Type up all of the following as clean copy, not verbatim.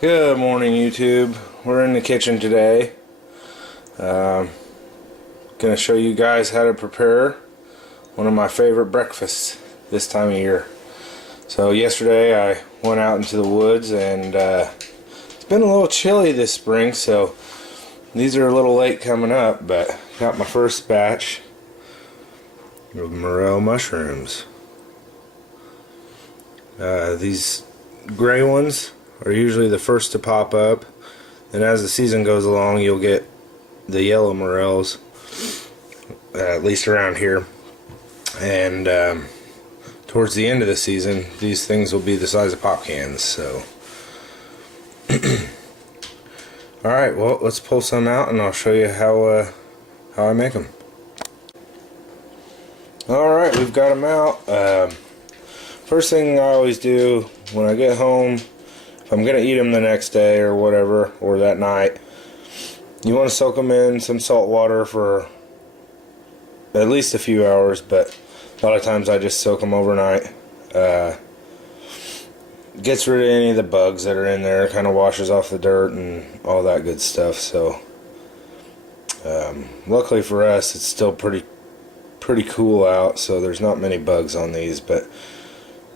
Good morning, YouTube. We're in the kitchen today. Gonna show you guys how to prepare one of my favorite breakfasts this time of year. So yesterday I went out into the woods and it's been a little chilly this spring, so these are a little late coming up, but got my first batch of Morel mushrooms. These gray ones are usually the first to pop up, and as the season goes along you'll get the yellow morels, at least around here, and towards the end of the season these things will be the size of pop cans. So alright, well, let's pull some out and I'll show you how I make them. Alright, we've got them out. First thing I always do when I get home, if I'm going to eat them the next day or whatever, or that night, you want to soak them in some salt water for at least a few hours, but a lot of times I just soak them overnight. Gets rid of any of the bugs that are in there, kind of washes off the dirt and all that good stuff. So luckily for us it's still pretty cool out, so there's not many bugs on these, but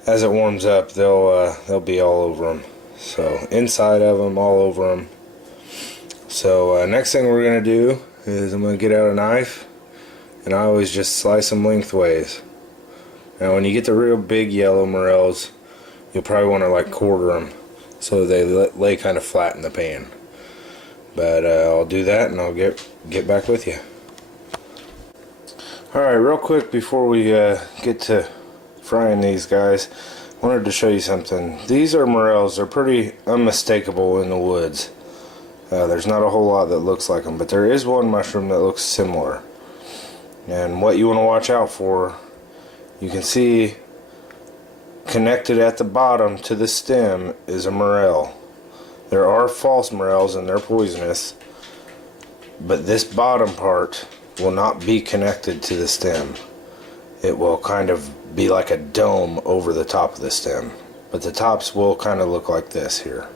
as it warms up they'll be all over them. So inside of them, all over them. So next thing we're going to do is I'm going to get out a knife, and I always just slice them lengthways. Now when you get the real big yellow morels, you'll probably want to like quarter them so they lay kind of flat in the pan. But I'll do that and I'll get back with you. Alright, real quick before we get to frying these guys, I wanted to show you something. These are morels. They're pretty unmistakable in the woods. There's not a whole lot that looks like them, but there is one mushroom that looks similar. And what you want to watch out for, you can see connected at the bottom to the stem is a morel. There are false morels and they're poisonous, but this bottom part will not be connected to the stem. It will kind of be like a dome over the top of the stem, but the tops will kind of look like this here.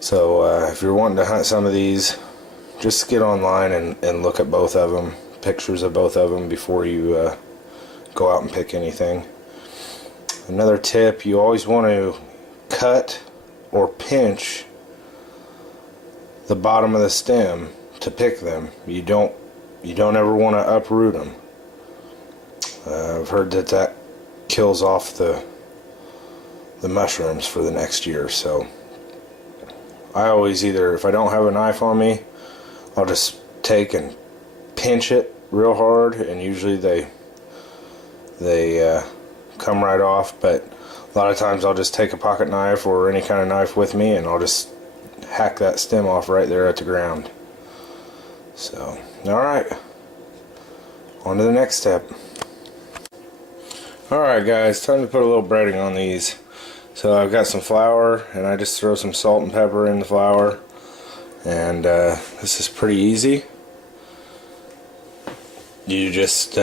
So if you're wanting to hunt some of these, just get online and look at both of them, pictures of both of them, before you go out and pick anything. Another tip, you always want to cut or pinch the bottom of the stem to pick them. You don't ever want to uproot them. I've heard that kills off the mushrooms for the next year. So I always, either if I don't have a knife on me, I'll just take and pinch it real hard, and usually they come right off. But a lot of times I'll just take a pocket knife or any kind of knife with me and I'll just hack that stem off right there at the ground. So alright, on to the next step. Alright guys, time to put a little breading on these. So I've got some flour, and I just throw some salt and pepper in the flour, and this is pretty easy. You just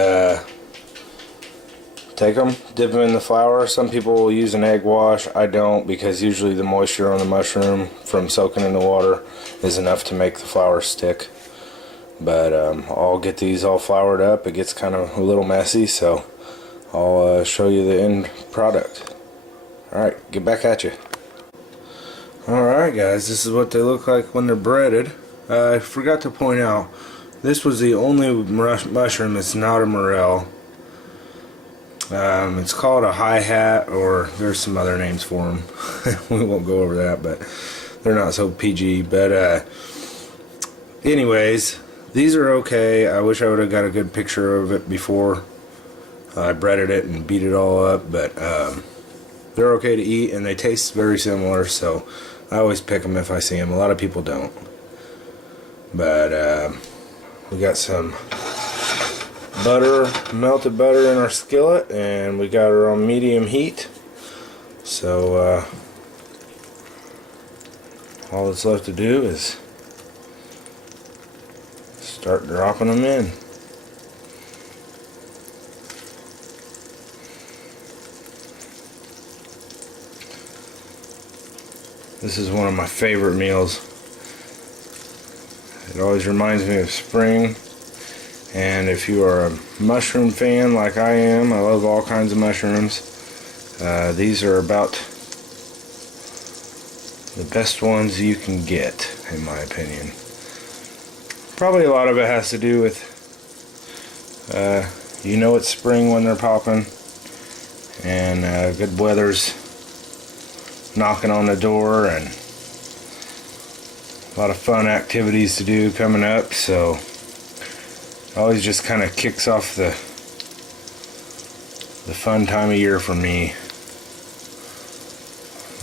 take them, dip them in the flour. Some people will use an egg wash. I don't, because usually the moisture on the mushroom from soaking in the water is enough to make the flour stick. But I'll get these all floured up. It gets kind of a little messy, so I'll show you the end product. Alright, get back at you. Alright guys, this is what they look like when they're breaded. I forgot to point out, this was the only mushroom that's not a morel. It's called a high hat, or there's some other names for them. We won't go over that, but they're not so PG. But anyways, these are okay. I wish I would have got a good picture of it before I breaded it and beat it all up, but they're okay to eat, and they taste very similar, so I always pick them if I see them. A lot of people don't. But we got some butter, melted butter in our skillet, and we got her on medium heat. So all that's left to do is start dropping them in. This is one of my favorite meals. It always reminds me of spring. And if you are a mushroom fan like I am, I love all kinds of mushrooms. These are about the best ones you can get, in my opinion. Probably a lot of it has to do with, you know it's spring when they're popping, and good weather's knocking on the door, and a lot of fun activities to do coming up, so it always just kind of kicks off the fun time of year for me.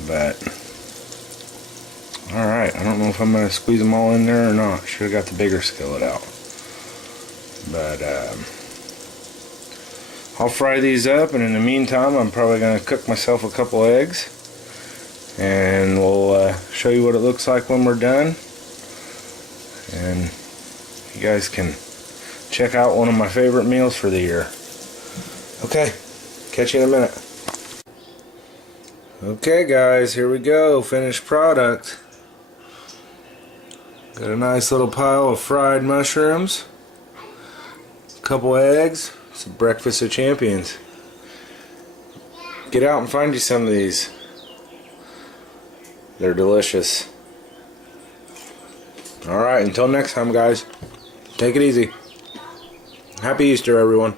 But alright, I don't know if I'm going to squeeze them all in there or not. Should have got the bigger skillet out. But I'll fry these up, and in the meantime I'm probably going to cook myself a couple eggs, and we'll show you what it looks like when we're done. And you guys can check out one of my favorite meals for the year. Okay, catch you in a minute. Okay guys, here we go, finished product. Got a nice little pile of fried mushrooms, a couple eggs. It's a breakfast of champions. Get out and find you some of these. They're delicious. Alright, until next time guys, take it easy. Happy Easter everyone.